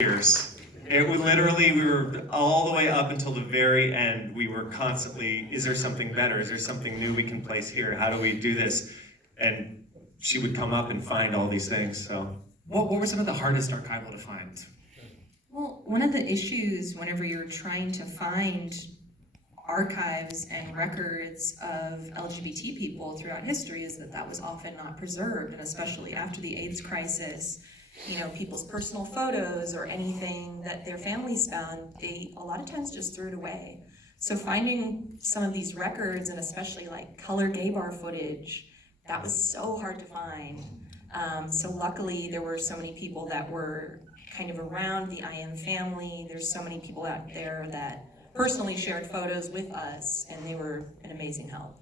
years. It would literally, we were all the way up until the very end, we were constantly, is there something better? Is there something new we can place here? How do we do this? And she would come up and find all these things, so. What were some of the hardest archival to find? Well, one of the issues whenever you're trying to find archives and records of LGBT people throughout history is that was often not preserved, and especially after the AIDS crisis, you know, people's personal photos or anything that their families found, they a lot of times just threw it away. So finding some of these records, and especially like color gay bar footage, that was so hard to find. So luckily there were so many people that were kind of around the IM family. There's so many people out there that personally shared photos with us, and they were an amazing help.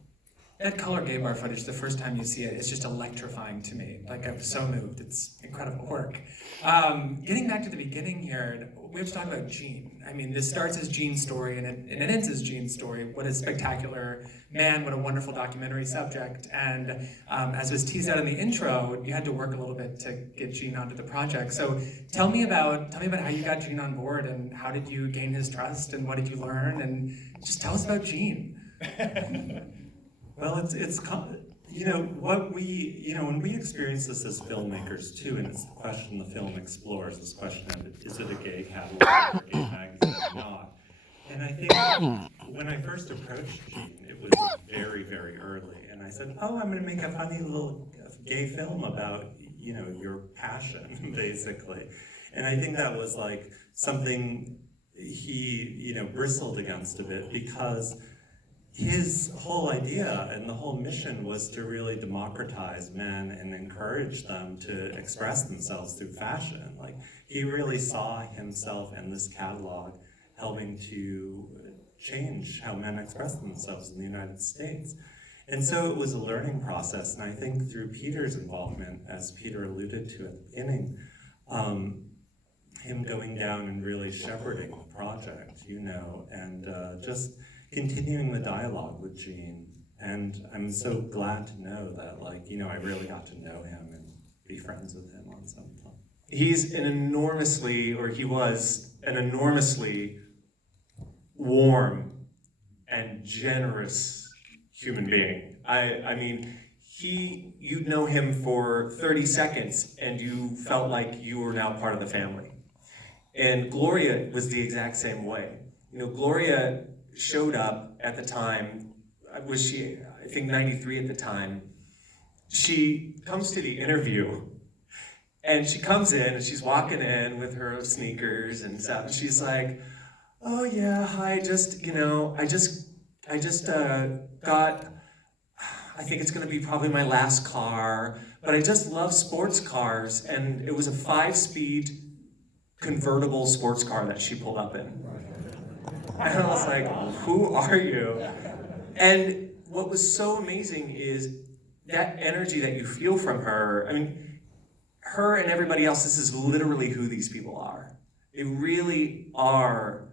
That color gay bar footage, the first time you see it, it's just electrifying to me. Like, I'm so moved. It's incredible work. Getting back to the beginning here, we have to talk about Gene. I mean, this starts as Gene's story, and it ends as Gene's story. What a spectacular man, what a wonderful documentary subject. And as was teased out in the intro, you had to work a little bit to get Gene onto the project. So tell me about how you got Gene on board, and how did you gain his trust, and what did you learn? And just tell us about Gene. Well, it's you know, what we, you know, when we experience this as filmmakers too, and it's the question the film explores, this question of, is it a gay catalog or a gay magazine or not? And I think when I first approached Gene, it was very, very early, and I said, oh, I'm gonna make a funny little gay film about, you know, your passion, basically. And I think that was like something he, you know, bristled against a bit, because his whole idea and the whole mission was to really democratize men and encourage them to express themselves through fashion. Like, he really saw himself and this catalog helping to change how men express themselves in the United States. And so it was a learning process, and I think through Peter's involvement, as Peter alluded to at the beginning, him going down and really shepherding the project, you know, and just continuing the dialogue with Gene. And I'm so glad to know that, like, you know, I really got to know him and be friends with him on some level. He's an enormously, or he was an enormously warm and generous human being. I mean, you'd know him for 30 seconds and you felt like you were now part of the family. And Gloria was the exact same way. You know, Gloria showed up at the time, was she, I think 93 at the time. She comes to the interview, and she comes in and she's walking in with her sneakers and stuff, and she's like, oh yeah, I just got, I think it's gonna be probably my last car, but I just love sports cars, and it was a 5-speed convertible sports car that she pulled up in. And I was like, who are you? And what was so amazing is that energy that you feel from her. I mean, her and everybody else, this is literally who these people are. They really are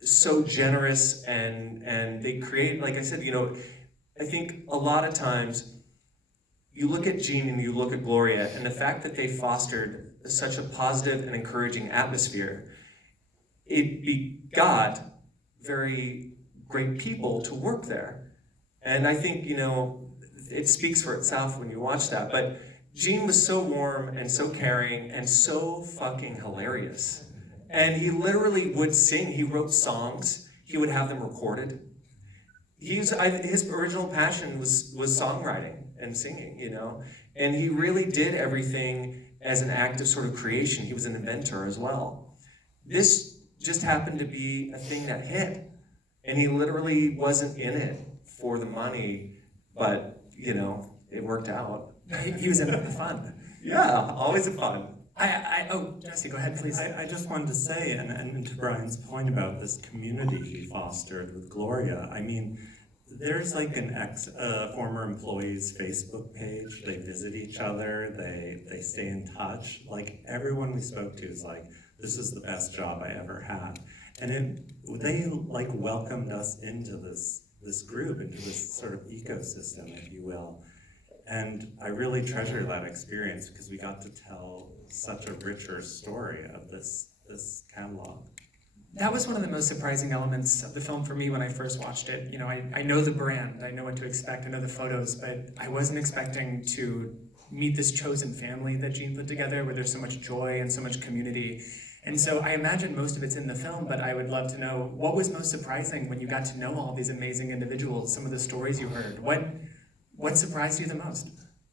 so generous, and they create, like I said, you know, I think a lot of times you look at Gene and you look at Gloria, and the fact that they fostered such a positive and encouraging atmosphere, it begot very great people to work there. And I think, you know, it speaks for itself when you watch that. But Gene was so warm and so caring and so fucking hilarious. And he literally would sing. He wrote songs. He would have them recorded. His original passion was songwriting and singing, you know. And he really did everything as an act of sort of creation. He was an inventor as well. This just happened to be a thing that hit, and he literally wasn't in it for the money, but, you know, it worked out. He was in it for the fun. Yeah, always a fun. Oh, Jesse, go ahead, please. I just wanted to say, and to Brian's point about this community he fostered with Gloria, I mean, there's like an former employee's Facebook page. They visit each other, they stay in touch. Like, everyone we spoke to is like, this is the best job I ever had. And they like welcomed us into this group, into this sort of ecosystem, if you will. And I really treasure that experience because we got to tell such a richer story of this catalog. That was one of the most surprising elements of the film for me when I first watched it. You know, I know the brand, I know what to expect, I know the photos, but I wasn't expecting to meet this chosen family that Gene put together where there's so much joy and so much community. And so I imagine most of it's in the film, but I would love to know what was most surprising when you got to know all these amazing individuals, some of the stories you heard. What surprised you the most?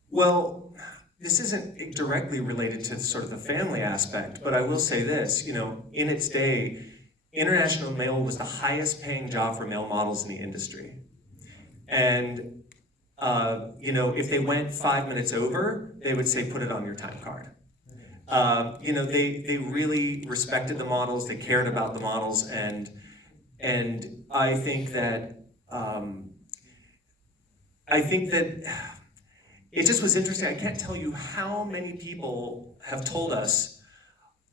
Well, this isn't directly related to sort of the family aspect, but I will say this, you know, in its day, international male was the highest paying job for male models in the industry. And, you know, if they went 5 minutes over, they would say, put it on your time card. You know, they really respected the models, they cared about the models, and I think that, it just was interesting. I can't tell you how many people have told us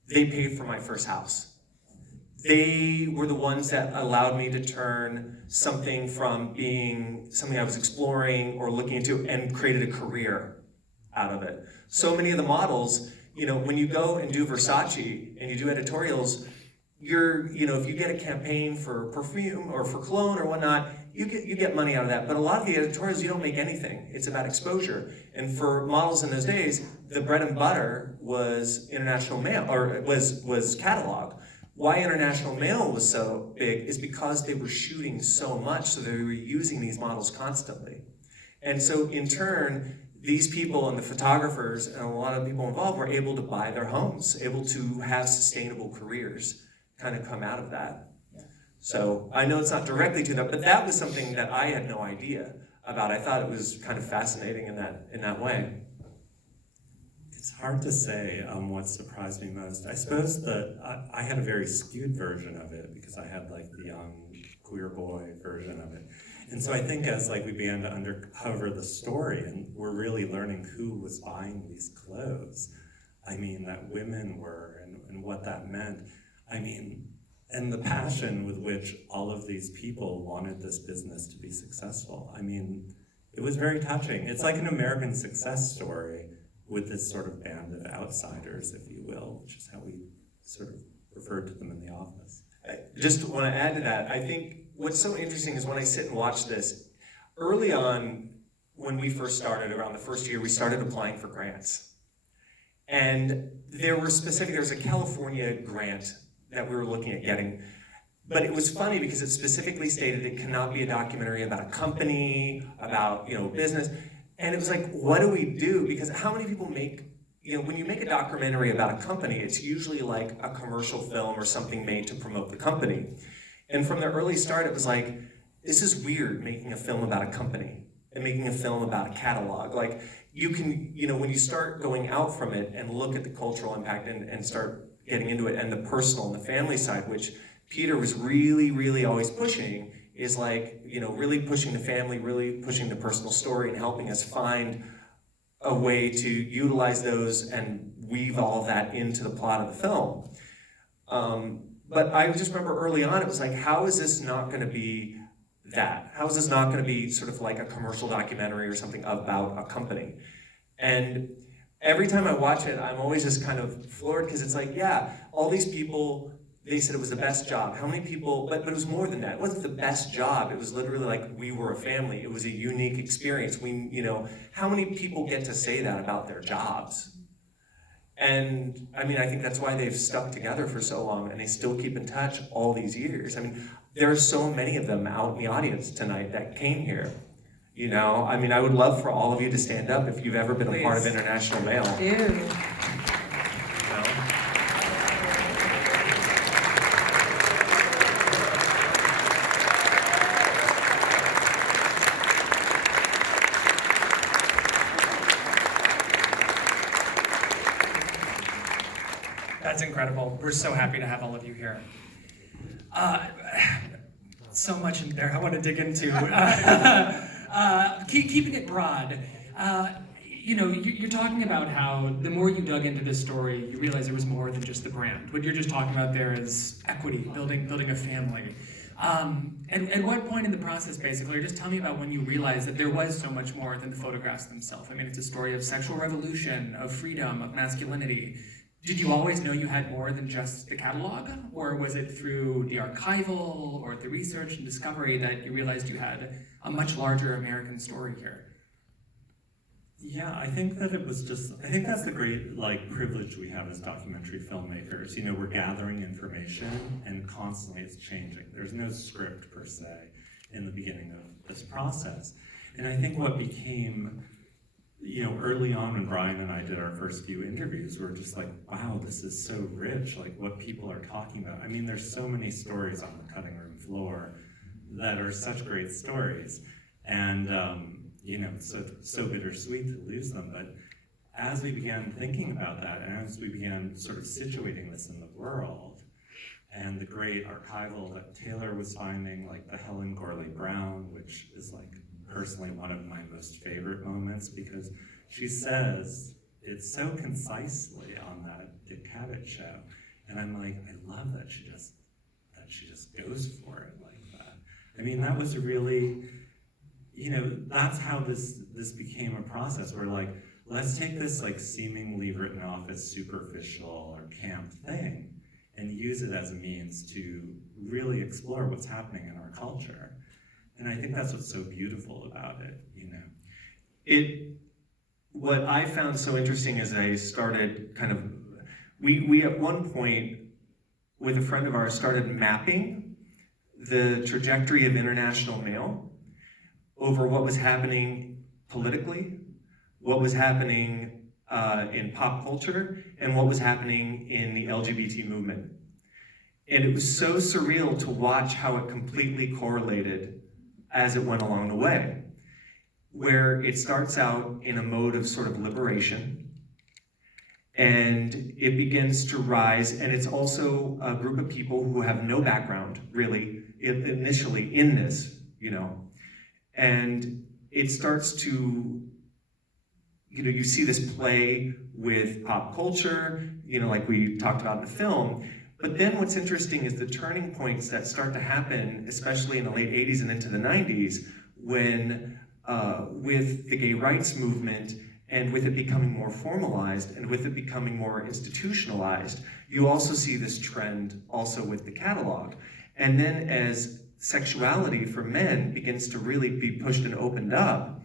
they paid for my first house. They were the ones that allowed me to turn something from being something I was exploring or looking into and created a career out of it. So many of the models, you know, when you go and do Versace and you do editorials, you know, if you get a campaign for perfume or for cologne or whatnot, you get money out of that. But a lot of the editorials, you don't make anything. It's about exposure. And for models in those days, the bread and butter was international mail, or was catalog. Why international mail was so big is because they were shooting so much, so they were using these models constantly. And so in turn, these people and the photographers and a lot of people involved were able to buy their homes, able to have sustainable careers kind of come out of that. So I know it's not directly to that, but that was something that I had no idea about. I thought it was kind of fascinating in that way. It's hard to say what surprised me most. I suppose that I had a very skewed version of it because I had like the young queer boy version of it. And so I think as like we began to uncover the story and we're really learning who was buying these clothes, I mean, that women were and what that meant. I mean, and the passion with which all of these people wanted this business to be successful. I mean, it was very touching. It's like an American success story with this sort of band of outsiders, if you will, which is how we sort of referred to them in the office. I just want to add to that. I think what's so interesting is when I sit and watch this, early on, when we first started, around the first year, we started applying for grants. And there was a California grant that we were looking at getting. But it was funny because it specifically stated it cannot be a documentary about a company, about, you know, business. And it was like, what do we do? Because how many people make, you know, when you make a documentary about a company, it's usually like a commercial film or something made to promote the company. And from the early start, it was like, this is weird making a film about a company and making a film about a catalog. Like, you can, you know, when you start going out from it and look at the cultural impact and start getting into it and the personal and the family side, which Peter was really, really always pushing, is like, you know, really pushing the family, really pushing the personal story and helping us find a way to utilize those and weave all of that into the plot of the film. But I just remember early on, it was like, how is this not going to be that? How is this not going to be sort of like a commercial documentary or something about a company? And every time I watch it, I'm always just kind of floored because it's like, yeah, all these people, they said it was the best job. How many people, but it was more than that. It wasn't the best job. It was literally like we were a family. It was a unique experience. We, you know, how many people get to say that about their jobs? And I mean, I think that's why they've stuck together for so long and they still keep in touch all these years. I mean, there are so many of them out in the audience tonight that came here. You know, I mean, I would love for all of you to stand up if you've ever been a part of International Mail. Ew. That's incredible. We're so happy to have all of you here. So much in there I want to dig into. Keeping it broad, you know, you're talking about how the more you dug into this story, you realize there was more than just the brand. What you're just talking about there is equity, building a family. And at what point in the process, basically, or just tell me about when you realized that there was so much more than the photographs themselves. I mean, it's a story of sexual revolution, of freedom, of masculinity. Did you always know you had more than just the catalog? Or was it through the archival or the research and discovery that you realized you had a much larger American story here? Yeah, I think that it was just, I think that's the great privilege we have as documentary filmmakers. You know, we're gathering information and constantly it's changing. There's no script per se in the beginning of this process. And I think what became, you know, early on when Bryan and I did our first few interviews, we were just like, wow, this is so rich, like what people are talking about. I mean, there's so many stories on the cutting room floor that are such great stories. And, you know, it's so bittersweet to lose them, but as we began thinking about that, and as we began sort of situating this in the world, and the great archival that Taylor was finding, like the Helen Gorley Brown, which is like personally one of my most favorite moments, because she says it so concisely on that Dick Cavett show, and I'm like, I love that she just goes for it like that. I mean, that was really, you know, that's how this became a process where like, let's take this like seemingly written off as superficial or camp thing and use it as a means to really explore what's happening in our culture. And I think that's what's so beautiful about it, you know. What I found so interesting is I started kind of, we at one point with a friend of ours started mapping the trajectory of international mail over what was happening politically, what was happening in pop culture, and what was happening in the LGBT movement. And it was so surreal to watch how it completely correlated as it went along the way, where it starts out in a mode of sort of liberation, and it begins to rise, and it's also a group of people who have no background, really, initially in this, you know. And it starts to, you know, you see this play with pop culture, you know, like we talked about in the film. But then what's interesting is the turning points that start to happen, especially in the late 80s and into the 90s, when with the gay rights movement and with it becoming more formalized and with it becoming more institutionalized, you also see this trend also with the catalog. And then as sexuality for men begins to really be pushed and opened up,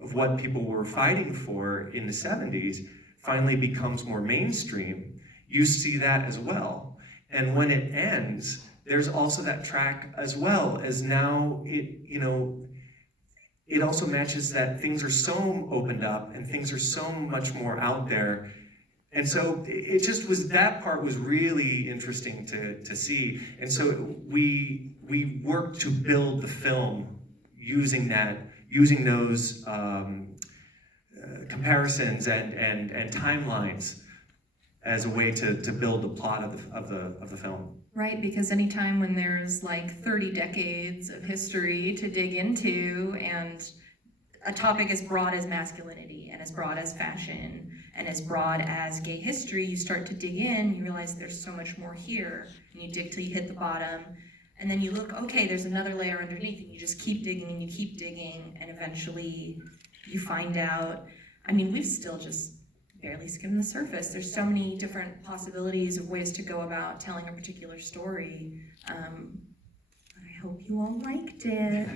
of what people were fighting for in the 70s finally becomes more mainstream, you see that as well. And when it ends, there's also that track as well, as now it, you know, it also matches that things are so opened up and things are so much more out there. And so it just was, that part was really interesting to see. And so we worked to build the film using those comparisons and timelines as a way to build the plot of the film. Right, because anytime when there's like 30 decades of history to dig into and a topic as broad as masculinity and as broad as fashion and as broad as gay history, you start to dig in, you realize there's so much more here, and you dig till you hit the bottom, and then you look, okay, there's another layer underneath, and you just keep digging and you keep digging, and eventually you find out, I mean, we've still just barely skimmed the surface. There's so many different possibilities of ways to go about telling a particular story. I hope you all liked it.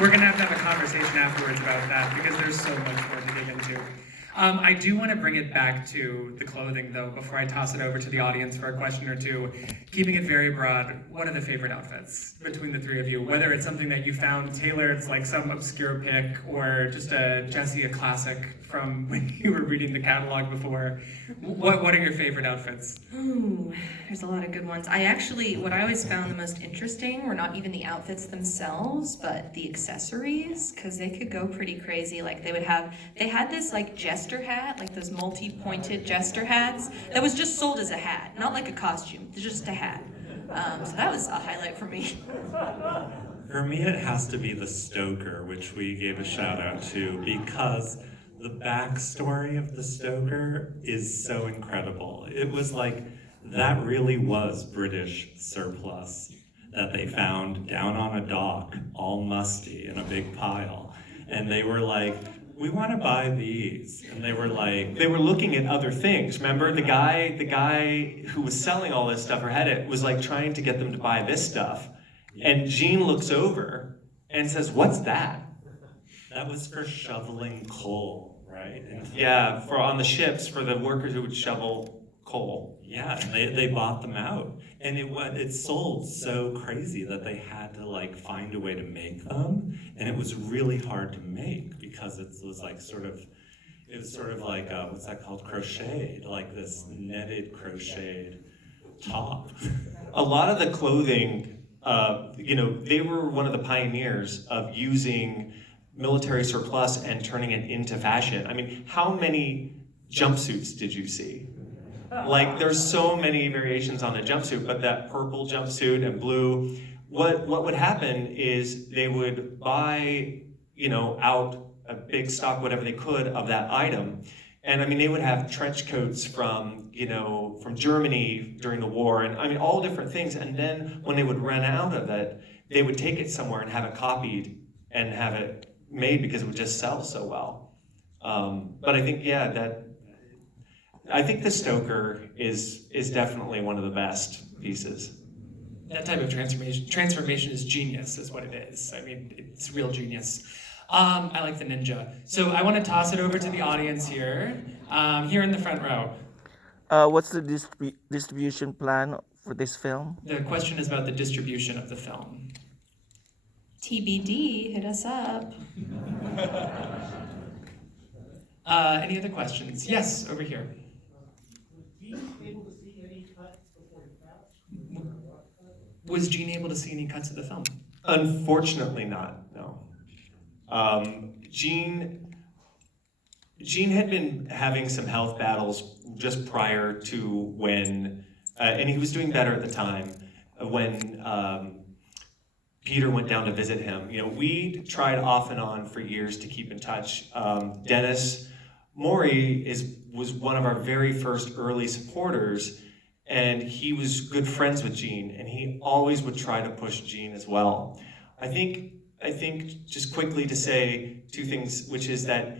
We're gonna have a conversation afterwards about that because there's so much more to dig into. I do want to bring it back to the clothing though, before I toss it over to the audience for a question or two. Keeping it very broad, what are the favorite outfits between the three of you? Whether it's something that you found tailored, it's like some obscure pick, or just a classic from when you were reading the catalog before. What are your favorite outfits? Ooh, there's a lot of good ones. What I always found the most interesting were not even the outfits themselves, but the accessories, because they could go pretty crazy. Like they had this like jester hat, like those multi-pointed jester hats, that was just sold as a hat, not like a costume, just a hat. So that was a highlight for me. For me, it has to be the Stoker, which we gave a shout out to, because the backstory of the Stoker is so incredible. It was like that really was British surplus that they found down on a dock, all musty in a big pile. And they were like, we want to buy these. And they were like, They were looking at other things. Remember, the guy who was selling all this stuff or had it was like trying to get them to buy this stuff. And Gene looks over and says, "What's that?" that was for shoveling coal, right? And Yeah, for on the ships for the workers who would shovel coal. yeah, and they bought them out. And it sold so crazy that they had to like find a way to make them. And it was really hard to make because it was like sort of like, what's that called? Crocheted, like this netted crocheted top. A lot of the clothing, they were one of the pioneers of using military surplus and turning it into fashion. I mean, how many jumpsuits did you see? Like, there's so many variations on the jumpsuit, but that purple jumpsuit and blue, what would happen is they would buy, out a big stock, whatever they could, of that item. And I mean, they would have trench coats from Germany during the war, and I mean, all different things. And then when they would run out of it, they would take it somewhere and have it copied and have it made because it would just sell so well. But I think, I think the Stoker is definitely one of the best pieces. That type of transformation is genius, is what it is. I mean, it's real genius. I like the ninja. So I want to toss it over to the audience here, here in the front row. What's the distribution plan for this film? The question is about the distribution of the film. TBD, hit us up. Any other questions? Yes, over here. Was Gene able to see any cuts of the film? Unfortunately not, no. Gene had been having some health battles just prior to when, and he was doing better at the time, when Peter went down to visit him. We tried off and on for years to keep in touch. Dennis Morey was one of our very first early supporters, and he was good friends with Gene, and he always would try to push Gene as well. I think just quickly to say two things, which is that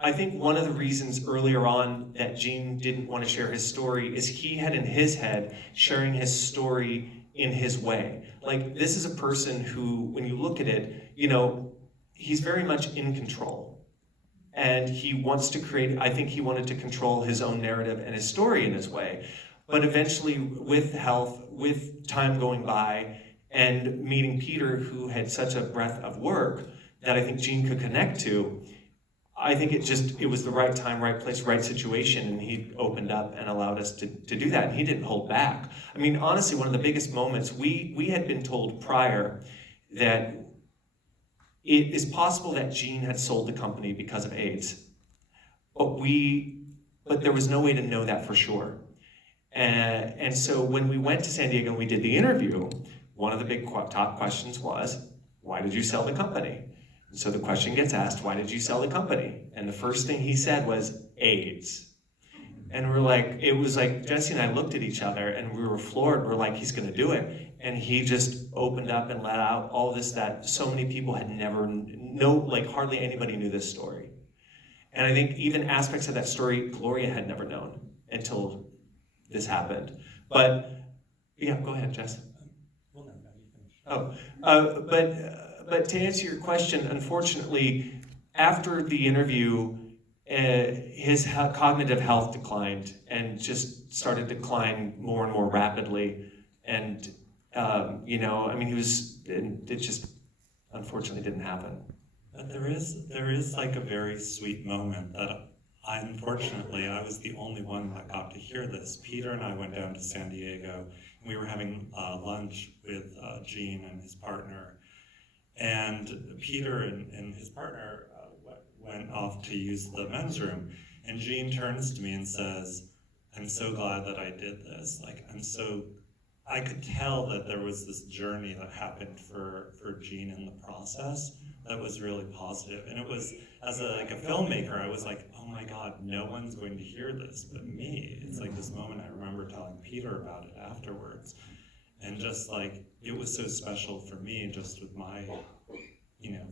I think one of the reasons earlier on that Gene didn't want to share his story is he had in his head sharing his story in his way. Like, this is a person who, when you look at it, he's very much in control. And he wants to create, I think he wanted to control his own narrative and his story in his way. But eventually, with health, with time going by, and meeting Peter, who had such a breadth of work that I think Gene could connect to, I think it was the right time, right place, right situation, and he opened up and allowed us to do that, and he didn't hold back. I mean, honestly, one of the biggest moments, we had been told prior that it is possible that Gene had sold the company because of AIDS, but there was no way to know that for sure. And so when we went to San Diego and we did the interview, one of the big top questions was, why did you sell the company? And so the question gets asked, why did you sell the company? And the first thing he said was AIDS. And it was like Jesse and I looked at each other and we were floored. We're like, he's gonna do it. And he just opened up and let out all this that so many people had never hardly anybody knew this story. And I think even aspects of that story Gloria had never known until this happened. But yeah, go ahead, Jess. But to answer your question, unfortunately, after the interview, his cognitive health declined and just started to decline more and more rapidly. And, it just unfortunately didn't happen. But there is like a very sweet moment that unfortunately I was the only one that got to hear this. Peter and I went down to San Diego and we were having lunch with Gene and his partner. And Peter and his partner went off to use the men's room. And Gene turns to me and says, I'm so glad that I did this. I could tell that there was this journey that happened for Gene in the process that was really positive. And it was, as a filmmaker, I was like, oh my God, no one's going to hear this but me. It's like this moment I remember remember telling Peter about it afterwards. And just like, it was so special for me, just with my,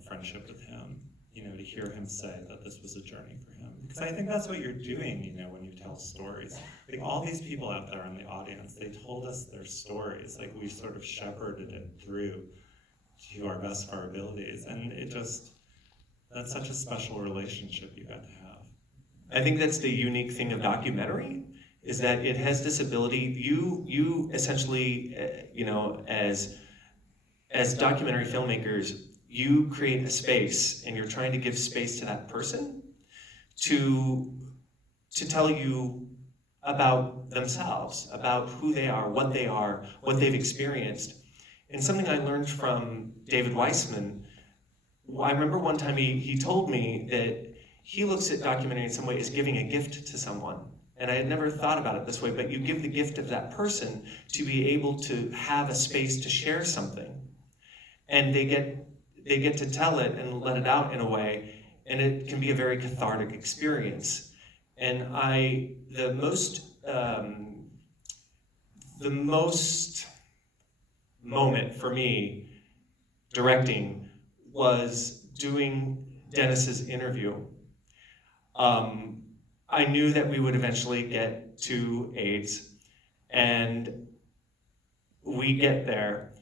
friendship with him, to hear him say that this was a journey for him. Because I think that's what you're doing, when you tell stories. Like, all these people out there in the audience, they told us their stories. Like, we sort of shepherded it through to our best of our abilities. And that's such a special relationship you got to have. I think that's the unique thing of documentary, is that it has this ability. You essentially, as documentary filmmakers, you create a space, and you're trying to give space to that person to tell you about themselves, about who they are, what they've experienced. And something I learned from David Weissman, I remember one time he told me that he looks at documentary in some way as giving a gift to someone. And I had never thought about it this way, but you give the gift of that person to be able to have a space to share something. And they get to tell it and let it out in a way, and it can be a very cathartic experience. And the most moment for me directing was doing Dennis's interview. I knew that we would eventually get to AIDS, and we get there,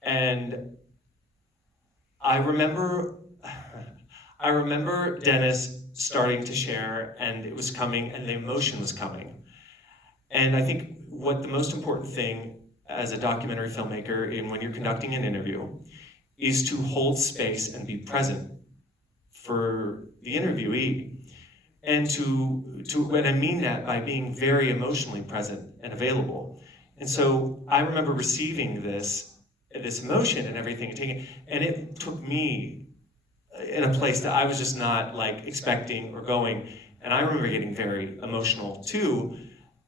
and I remember Dennis starting to share, and it was coming, and the emotion was coming. And I think what the most important thing as a documentary filmmaker, and when you're conducting an interview, is to hold space and be present for the interviewee. And and I mean that by being very emotionally present and available. And so I remember receiving this emotion and everything, and it took me in a place that I was just not expecting or going. And I remember getting very emotional too,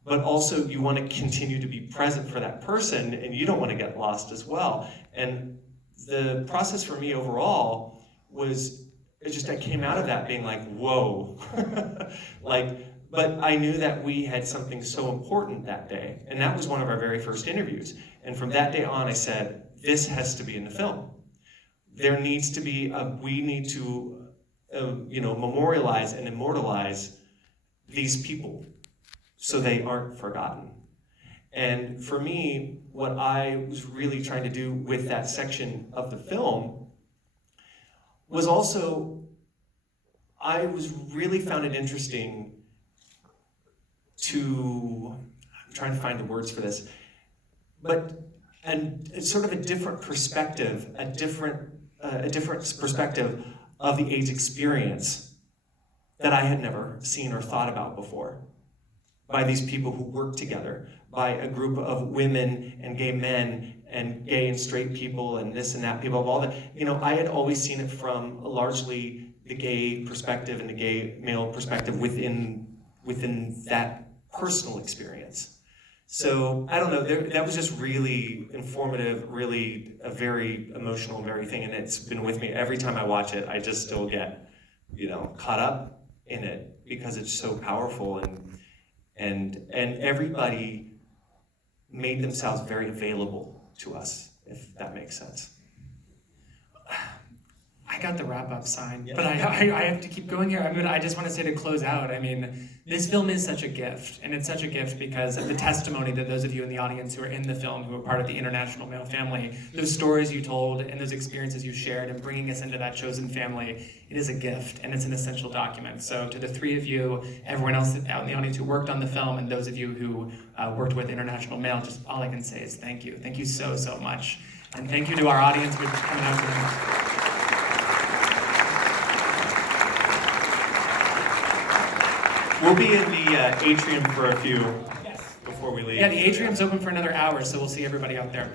but also you want to continue to be present for that person, and you don't want to get lost as well. And the process for me overall was, I came out of that being like, whoa. But I knew that we had something so important that day, and that was one of our very first interviews. And from that day on, I said, this has to be in the film. There needs to be, we need to, memorialize and immortalize these people so they aren't forgotten. And for me, what I was really trying to do with that section of the film was also, I was really found it interesting I'm trying to find the words for this, and it's sort of a different perspective, a different perspective of the AIDS experience that I had never seen or thought about before, by these people who work together, by a group of women and gay men and gay and straight people and this and that people of all that. I had always seen it from largely the gay perspective and the gay male perspective within that personal experience. So I don't know, that was just really informative, really a very emotional and very thing, and it's been with me every time I watch it. I just still get, caught up in it because it's so powerful, and everybody made themselves very available to us, if that makes sense. I got the wrap-up sign, Yeah. but I have to keep going here. I just want to say to close out, this film is such a gift, and it's such a gift because of the testimony that those of you in the audience who are in the film, who are part of the international male family, those stories you told and those experiences you shared and bringing us into that chosen family, it is a gift, and it's an essential document. So to the three of you, everyone else out in the audience who worked on the film, and those of you who worked with International Male, just all I can say is thank you. Thank you so, so much. And thank you to our audience for coming out tonight. We'll be in the atrium for a few Yes. before we leave. Yeah, the atrium's open for another hour, so we'll see everybody out there.